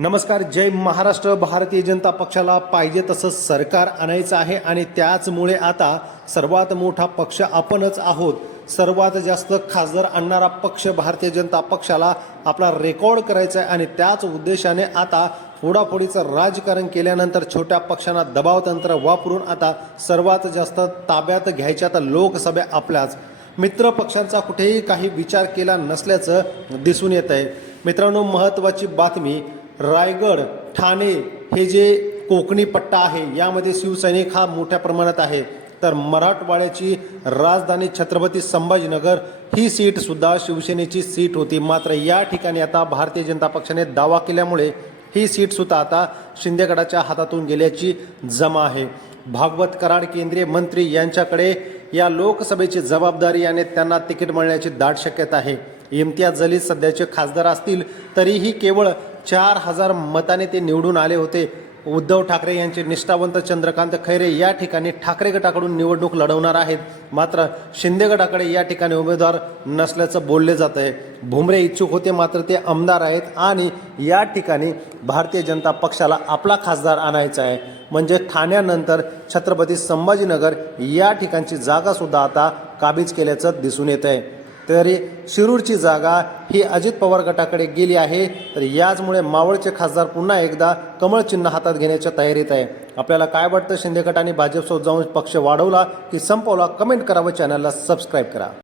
नमस्कार जय महाराष्ट्र भारतीय जनता पक्षाला पाहिजे तसं सरकार आणायचं आहे आणि त्याचमुळे आता सर्वात मोठा पक्ष आपणच आहोत. सर्वात जास्त खासदार आणणारा पक्ष भारतीय जनता पक्षाला आपला रेकॉर्ड करायचा आहे आणि त्याच उद्देशाने आता फोडाफोडीचं राजकारण केल्यानंतर छोट्या पक्षांना दबाव तंत्र वापरून आता सर्वात जास्त ताब्यात घ्यायच्या आता लोकसभा आपल्याच. मित्र पक्षांचा कुठेही काही विचार केला नसल्याचं दिसून येत आहे मित्रांनो महत्त्वाची बातमी रायगड ठाणे हे जे कोकणी पट्टा आहे यामध्ये शिवसैनिक हा मोठ्या प्रमाणात आहे. तर मराठवाड्याची राजधानी छत्रपती संभाजीनगर ही सीट सुद्धा शिवसेनेची सीट होती. मात्र या ठिकाणी आता भारतीय जनता पक्षाने दावा केल्यामुळे ही सीट सुद्धा आता शिंदेगडाच्या हातातून गेल्याची जमा आहे. भागवत कराड केंद्रीय मंत्री यांच्याकडे या लोकसभेची जबाबदारी आणि त्यांना तिकीट मिळण्याची दाट शक्यता आहे. इम्तियाज जलील सध्याचे खासदार असतील तरीही केवळ चार हजार मताने ते निवडून आले होते. उद्धव ठाकरे यांचे निष्ठावंत चंद्रकांत खैरे या ठिकाणी ठाकरे गटाकडून निवडणूक लढवणार आहेत. मात्र शिंदे गटाकडे या ठिकाणी उमेदवार नसल्याचं बोलले जात आहे भुमरे इच्छुक होते मात्र ते आमदार आहेत आणि या ठिकाणी भारतीय जनता पक्षाला आपला खासदार आणायचा आहे. म्हणजे ठाण्यानंतर छत्रपती संभाजीनगर या ठिकाणची जागासुद्धा आता काबीज केल्याचं दिसून येत आहे तरी शिरूरची जागा ही अजित पवार गटाकडे गेली आहे. तर याचमुळे मावळचे खासदार पुन्हा एकदा कमळ चिन्ह हातात घेण्याच्या तयारीत आहे. आपल्याला काय वाटतं? शिंदे गटाने भाजपसोबत जाऊन पक्ष वाढवला की संपवला? कमेंट करा व चॅनलला सबस्क्राईब करा.